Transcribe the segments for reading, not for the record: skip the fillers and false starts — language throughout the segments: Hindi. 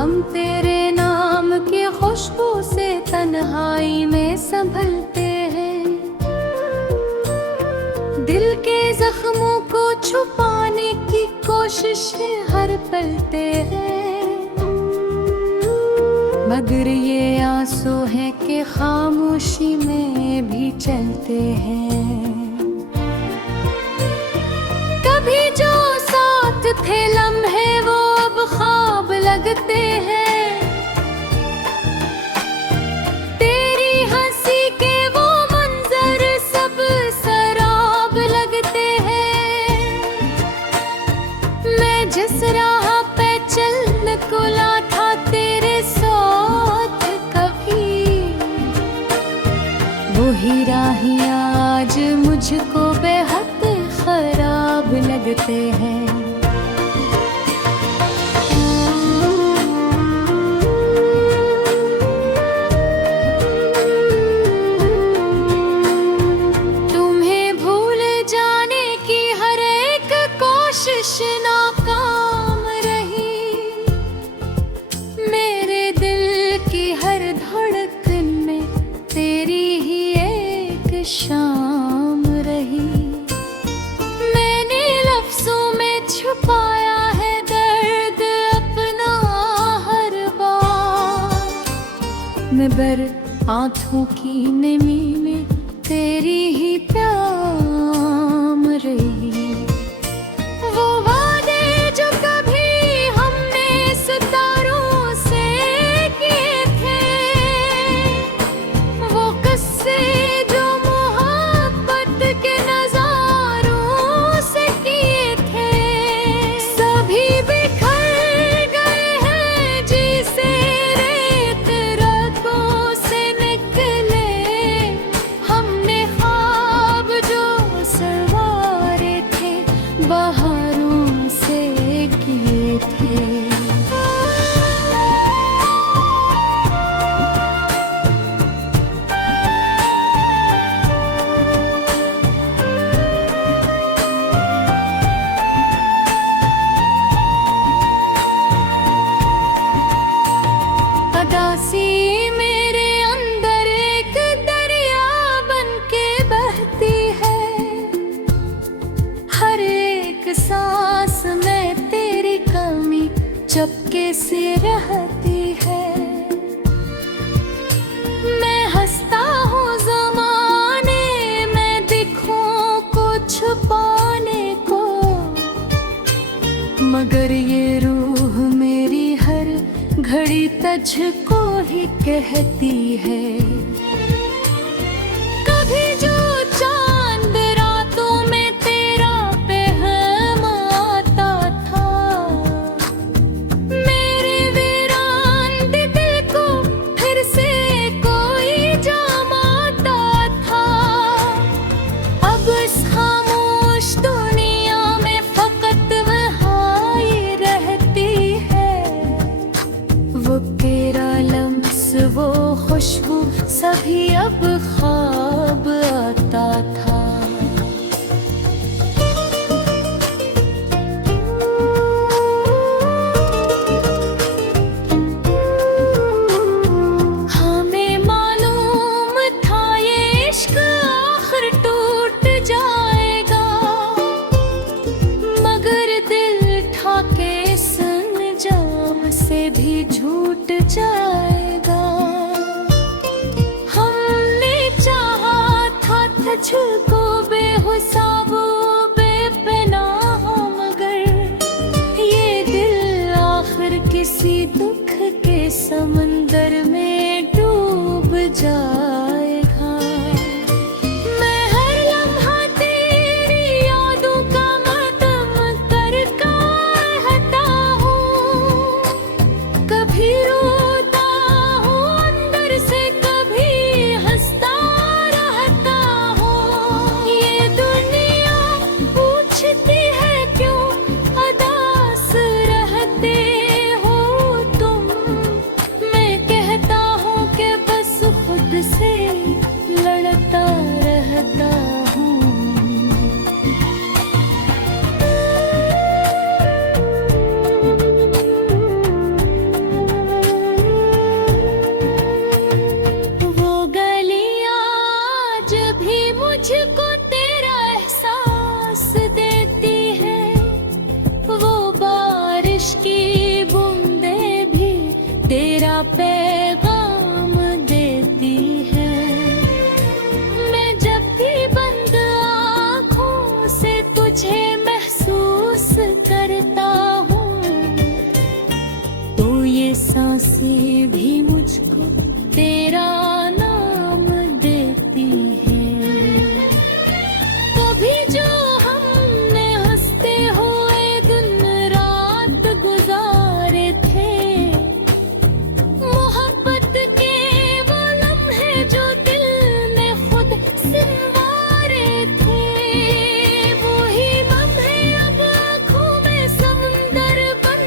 हम तेरे नाम की खुशबू से तन्हाई में संभलते हैं। दिल के जख्मों को छुपाने की कोशिश हर पलते हैं, मगर ये आंसू है कि खामोशी में भी चलते हैं। कभी जो साथ थे लम्हे वो अब ख्वाब लगते हैं। तेरी हंसी के वो मंजर सब शराब लगते हैं। मैं जिस राह पे चल निकला था तेरे साथ कभी, वही राहियां आज मुझको बेहद खराब लगते हैं। तुम्हें भूल जाने की हर एक कोशिश नाकाम रही। मेरे दिल की हर धड़कन में तेरी ही एक शाम रही। छुपाया है दर्द अपना हर बार, मैं बर आँखों की नमी में तेरी ही प्याम रही। वो वादे जो कभी हमने सितारों से किए थे, वो किस्से जो मोहब्बत के नजारों से किए थे, सभी बिखर गए हैं जिसे रेत रातों से निकले। हमने ख्वाब जो सवारे थे बहारों से किए थे। उदासी मेरे अंदर एक दरिया बनके बहती है। हर एक सांस में तेरी कमी चपके से रहती है। मैं हंसता हूँ ज़माने में दिखों को छुपाने को, मगर ये रूह मेरी हर घड़ी तुझको ही कहती है। कभी जो चांद रातों में तेरा पहम आता था, मेरे वीरान दिल को फिर से कोई जाम आता था। अब इस खामोश दुनिया में फकत वही रहती है। वो तेरा लम्स वो खुशबू सभी अब ख्वाब आता था। हमें मालूम था ये इश्क आखिर टूट जाएगा, मगर दिल ठाके इस अंजाम से भी झूठ जाएगा। हमने चाहा था तुझको बेहिसाबो बेपनाह, मगर ये दिल आखिर किसी दुख के समंदर में डूब जाएगा। मैं हर लम्हा तेरी यादों का मातम करता रहता हूँ। कभी रोता हूँ अंदर से, कभी हंसता रहता हूँ। ये दुनिया पूछती है क्यों उदास रहते हो तुम। मैं कहता हूँ कि बस खुद से सांसें भी मुझको तेरा नाम देती है। कभी जो हमने हंसते हुए दिन रात गुजारे थे, मोहब्बत के वो लम्हे जो दिल में खुद सिंवारे थे, वही लम्हे अब आँखों में समंदर बन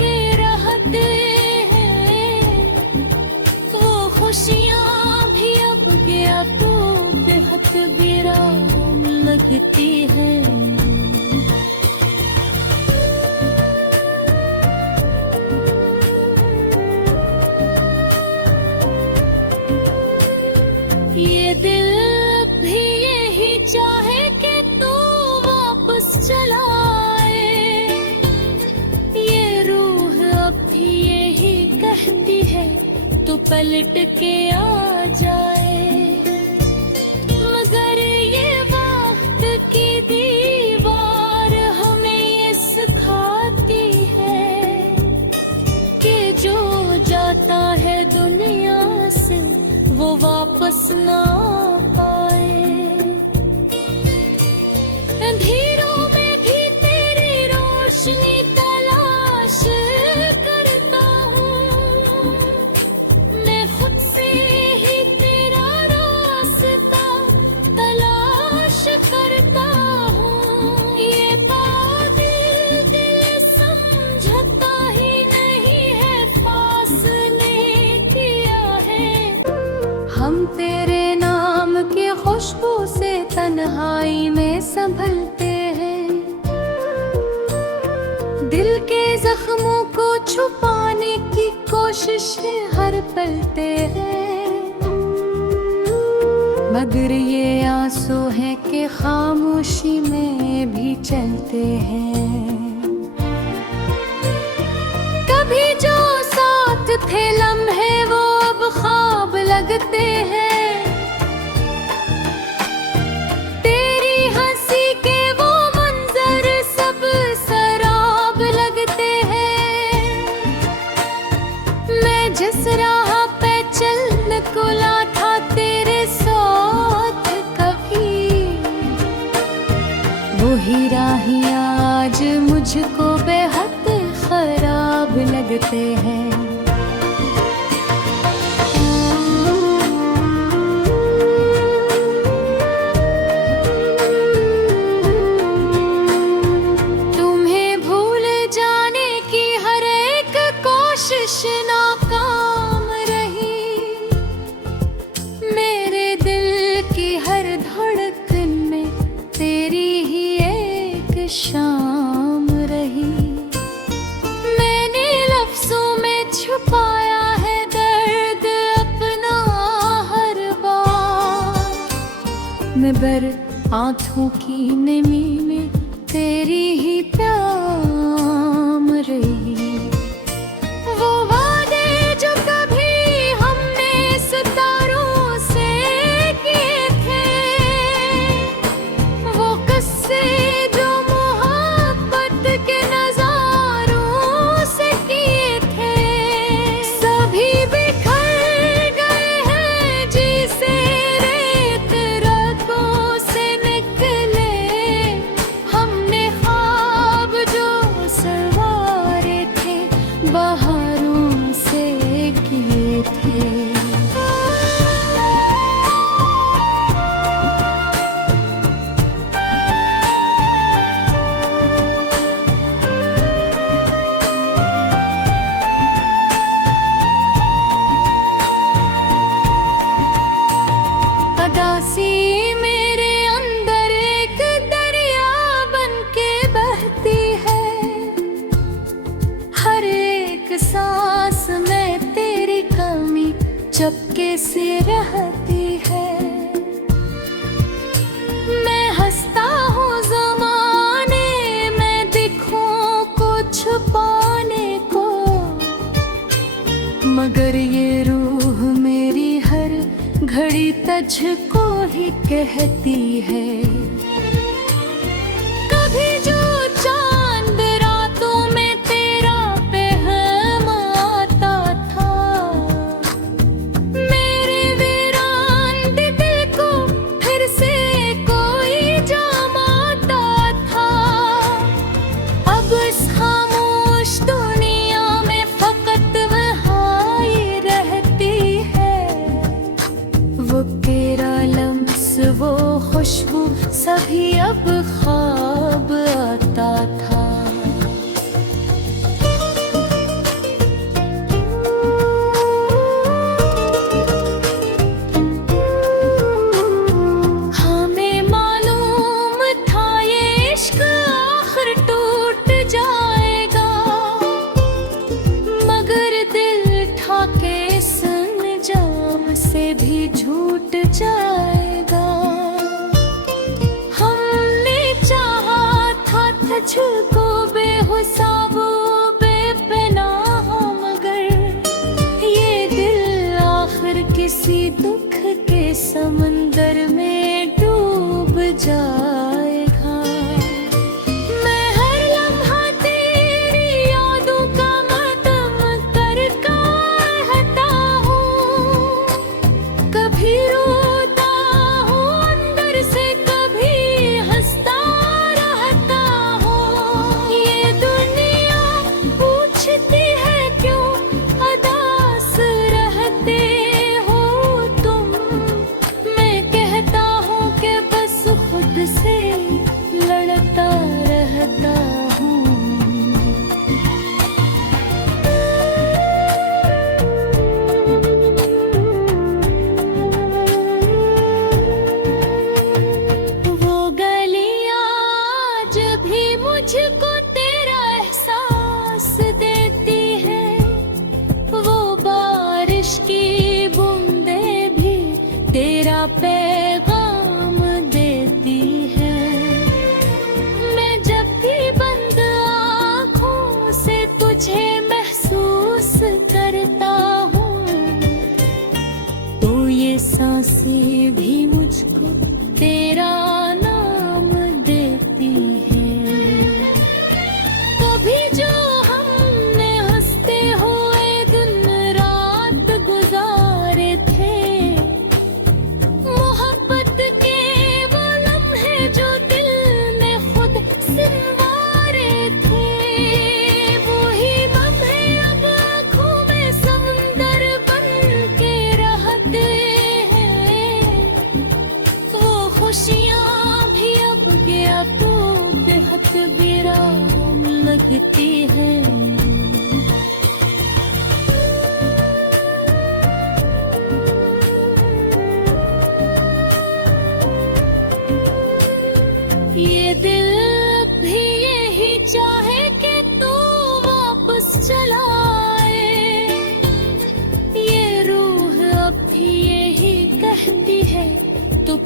के रहते हैं। वो खुशियाँ भी अब गया तो बेहद विराम लगती है। ये दिल भी यही चाहे कि तू वापस चला आए, ये रूह अब भी यही कहती है तू पलट के आ जाए। मगर ये वक्त की दीवार हमें ये सिखाती है कि जो जाता है दुनिया से वो वापस ना आए। अंधेरों में भी तेरी रोशनी तलाश करता हूँ, मैं खुद से ही तेरा रास्ता तलाश करता हूँ। ये बादल दिल समझता ही नहीं है, फासले किया है। हम तेरे नाम की खुशबू से तन्हाई में संभलते हैं, दिल के जख्मों को छुपाने की कोशिश हर पलते हैं। मगर ये आंसू है कि खामोशी में भी चलते हैं। कभी जो साथ थे लम्हे वो अब ख्वाब लगते हैं। तेरी हंसी के वो मंजर सब शराब लगते हैं। मैं जिस राह पे चल निकला था तेरे साथ कभी, वही राहियां आज मुझको बेहद खराब लगते हैं। तुम्हें भूल जाने की हर एक कोशिश नाकाम रही, मेरे दिल की हर धड़कन में तेरी ही एक शाम रही। मैंने लफ्जों में छुपाया है दर्द अपना हर बार, मैं बर आँखों की नमी में तेरी ही प्याम रही। वो वादे जो कभी हमने सितारों से किए थे, वो किस्से जो मोहब्बत के नजारों से किए थे, सभी बिखर गए हैं जिसे रेत रातों से निकले। हमने ख्वाब जो सवारे थे बहारों से किए थे। अदासी मेरे अंदर एक दरिया बन के बहती है, हर एक सांस में तेरी कमी चपके से रहती है। मैं हंसता हूँ ज़माने में दिखों को छुपाने को, मगर ये रूह मेरी हर घड़ी तुझको ही कहती है। कभी जो चांद रातों में तेरा पहम आता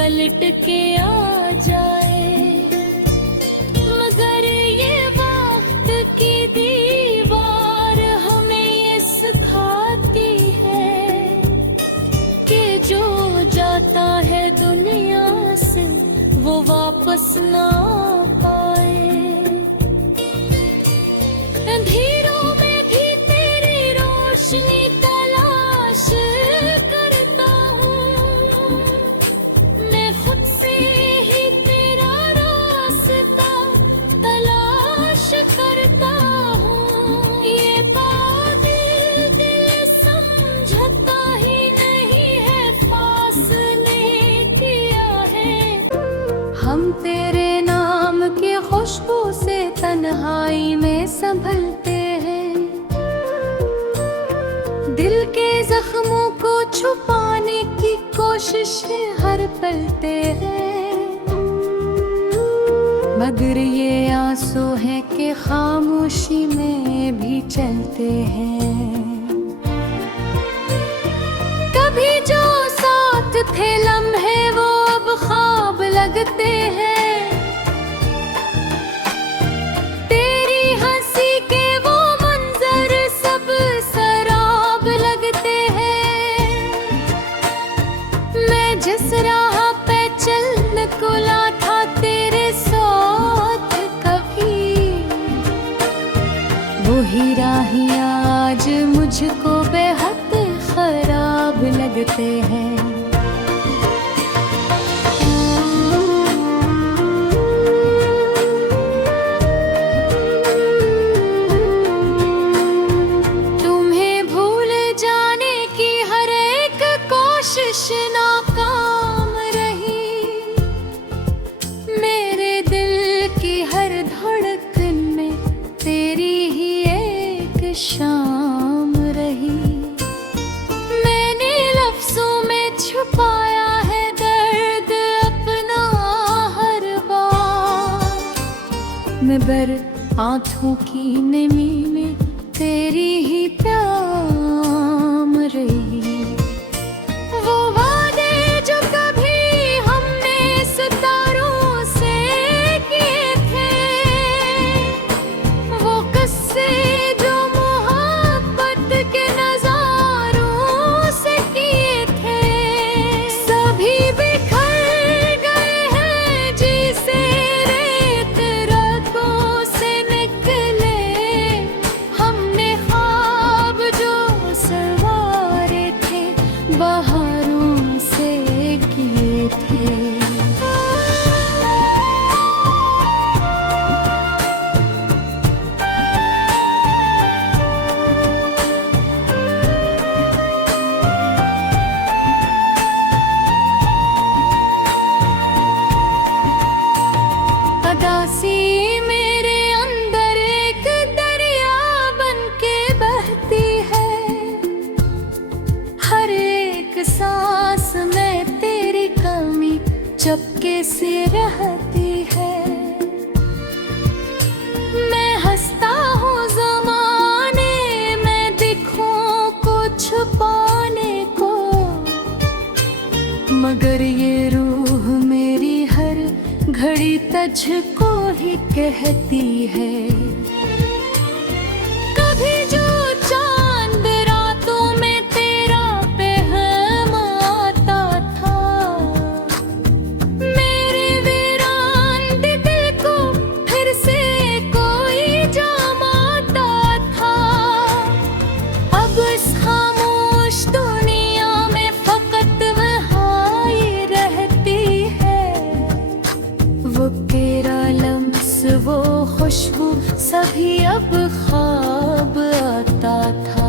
पलट के आ जाए, मगर ये वक्त की दीवार हमें ये सिखाती है कि जो जाता है दुनिया से वो वापस ना पाए। अंधेरों में भी तेरी रोशनी तलाश करता हूँ, मैं खुद से ही तेरा रास्ता तलाश करता हूँ। ये पागल दिल समझता ही नहीं है फासले किया है। हम तेरे नाम की खुशबू से तन्हाई में संभलते हैं, दिल के जख्मों को छुपाने की कोशिश हर पलते हैं, मगर ये आंसू है कि खामोशी में भी चलते हैं। कभी जो साथ थे लम्हे वो अब ख्वाब लगते हैं, जिस राह पे चल निकला था तेरे साथ कभी, वही राहियां आज मुझको बेहद खराब लगते हैं। तुम्हें भूल जाने की हर एक कोशिश नाकाम रही, मेरे दिल की हर धड़कन में तेरी ही एक शाम रही। मैंने लफ्जों में छुपाया है दर्द अपना हर बार, मैं बर आँखों की नमी में तेरी ही प्याम रही। वो वादे जो कभी हमने सितारों से किए थे, वो किस्से जो मोहब्बत के नजारों से किए थे, सभी बिखर गए हैं जिसे रेत रातों से निकले। हमने ख्वाब जो सवारे थे बहारों से किए थे। अदासी मेरे अंदर एक दरिया बनके बहती है, हर एक सांस में तेरी कमी चपके से रहती है। मैं हंसता हूँ ज़माने में दिखों को छुपाने को, मगर ये रूह मेरी हर घड़ी तुझको ही कहती है। कभी जो चांद रातों में तेरा पहम आता था, मेरे वीरान दिल को फिर से कोई जाम आता था। अब इस खामोश दुनिया में फकत वही रहती है, वो तेरा लम्स वो खुशबू सभी अब ख्वाब आता था।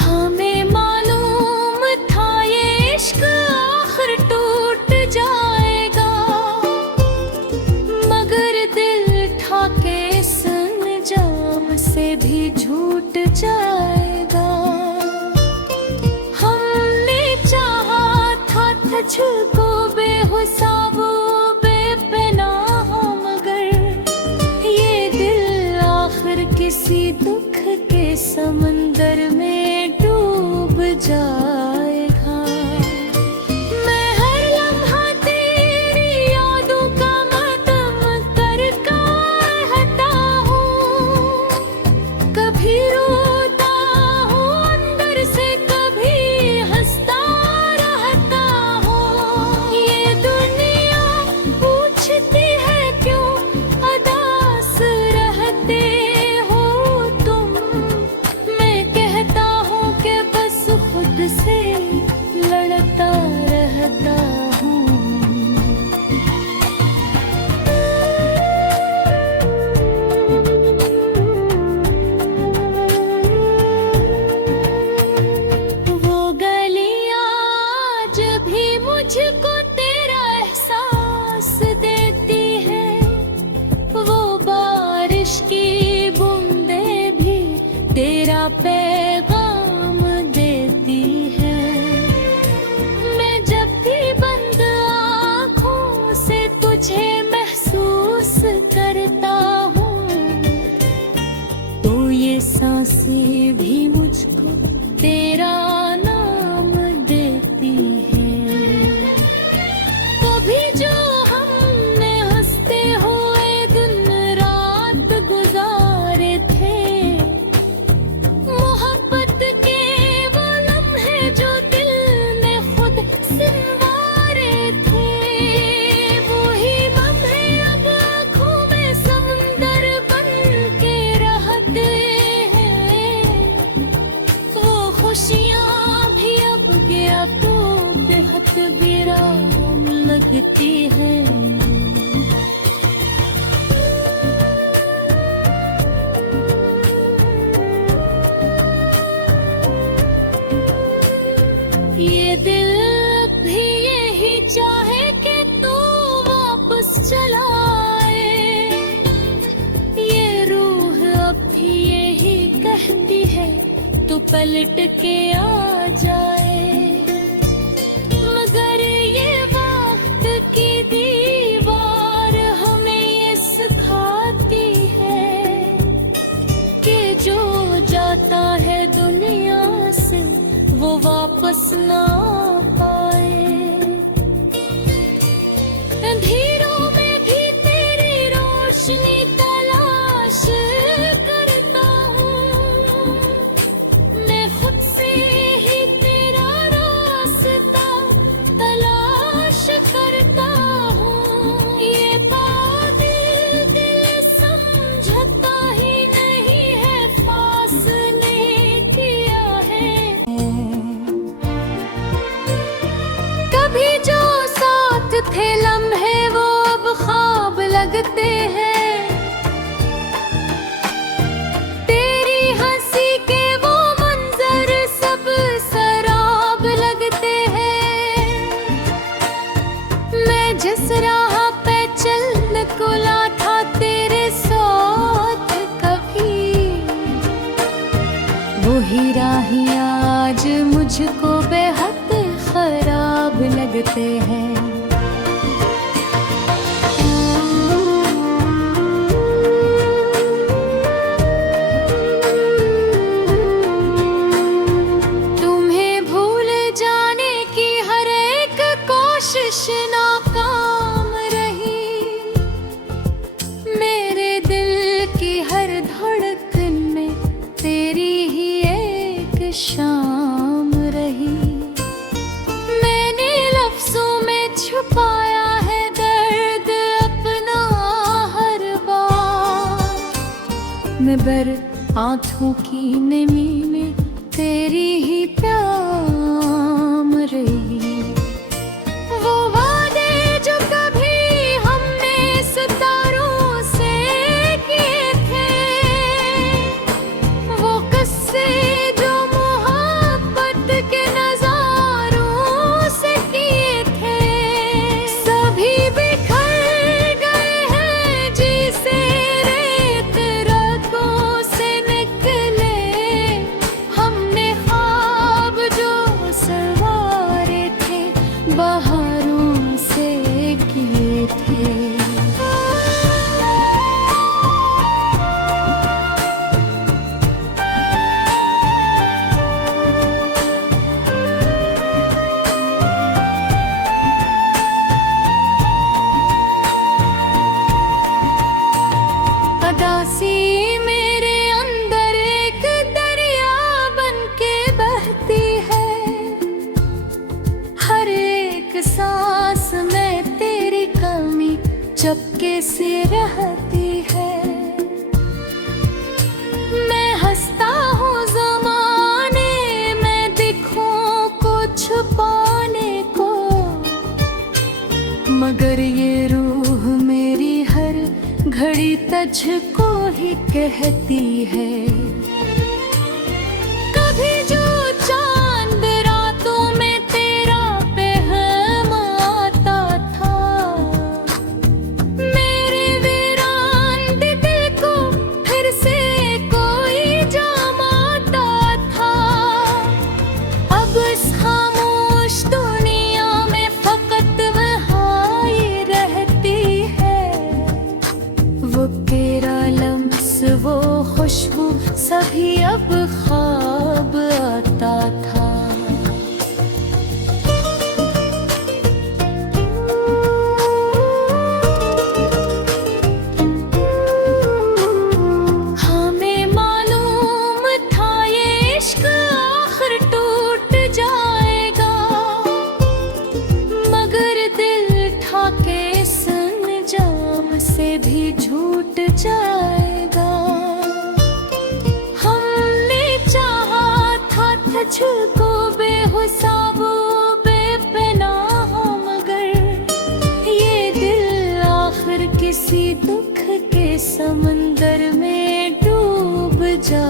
हमें मालूम था ये इश्क आखिर टूट जाएगा, मगर दिल ठाके इस अंजाम से भी झूठ जाएगा। हमने चाहा था तुझको बेहिसाब बेपनाह, मगर ये दिल समंदर में डूब जाएगा। मैं हर लम्हा तेरी यादों का मातम करता रहता हूँ। कभी रोता हूँ अंदर से, कभी हंसता रहता हूँ। ये दुनिया पूछती है क्यों उदास रहते हो तुम। मैं कहता हूँ कि बस खुद से लड़ता रहता हूँ। वो गलियाँ आज भी मुझको तेरा एहसास देती है। वो बारिश की बूंदें भी तेरा पैगाम देती है। मैं जब भी बंद आँखों से तुझे महसूस करता हूँ, तो ये सांसें भी मुझको तेरा नाम देती है। कभी जो हमने हंसते हुए दिन रात गुजारे थे, मोहब्बत के वो लम्हे जो दिल ने खुद सिनवारे थे, वही लम्हे अब आँखों में समंदर बन के रहते हैं। वो खुशियाँ भी अब गया तो बेहद विराम लगती है। ये दिल भी यही चाहे कि तू वापस चला आए। ये रूह अब भी यही कहती है तू पलट के आ जाए। मगर ये वक्त की दीवार हमें ये सिखाती है कि जो जाता है दुनिया से वो वापस ना पाए। अंधेरों में भी तेरी रोशनी तलाश करता हूँ। मैं खुद से ही तेरा रास्ता तलाश करता हूँ। ये बादल दिल समझता ही नहीं है, फासले किया है। कभी जो साथ थे लम्हे वो अब ख्वाब लगते हैं। तेरी हंसी के वो मंजर सब शराब लगते हैं। मैं जिस राह पे चल निकला था तेरे साथ कभी, वही राहियाँ आज मुझको बेहद खराब लगते हैं। तुम्हें भूल जाने की हर एक कोशिश नाकाम रही। मेरे दिल की हर धड़कन में तेरी ही एक शाम रही। मैंने लफ्जों में छुपाया है दर्द अपना हर बार। मैं बर आँखों की नमी में तेरी ही प्याम रही। वो वादे जो कभी हमने सितारों से किए थे, वो किस्से जो मोहब्बत के नजारों से किए थे, सभी बिखर गए हैं जी से रेत रगों से निकले। हमने ख्वाब जो सवारे चुपके से रहती है। मैं हंसता हूँ ज़माने में दिखूं कुछ पाने को, मगर ये रूह मेरी हर घड़ी तुझको ही कहती है। कभी जो चांद रातों में तेरा पहम आता था, मेरे वीरान दिल को फिर से कोई जमाता था। अब इस खामोश दुनिया में फकत वही रहती है। वो तेरा लम्स, वो खुशबू, सभी अब ख्वाब आता था। हमें मालूम था ये इश्क आखिर टूट जाएगा, मगर दिल था के इस अंजाम से भी झूठ जाएगा। हमने चाहा था तुझको बेहिसाब बेपनाह, मगर ये दिल आखिर किसी दुख के समंदर में डूब जा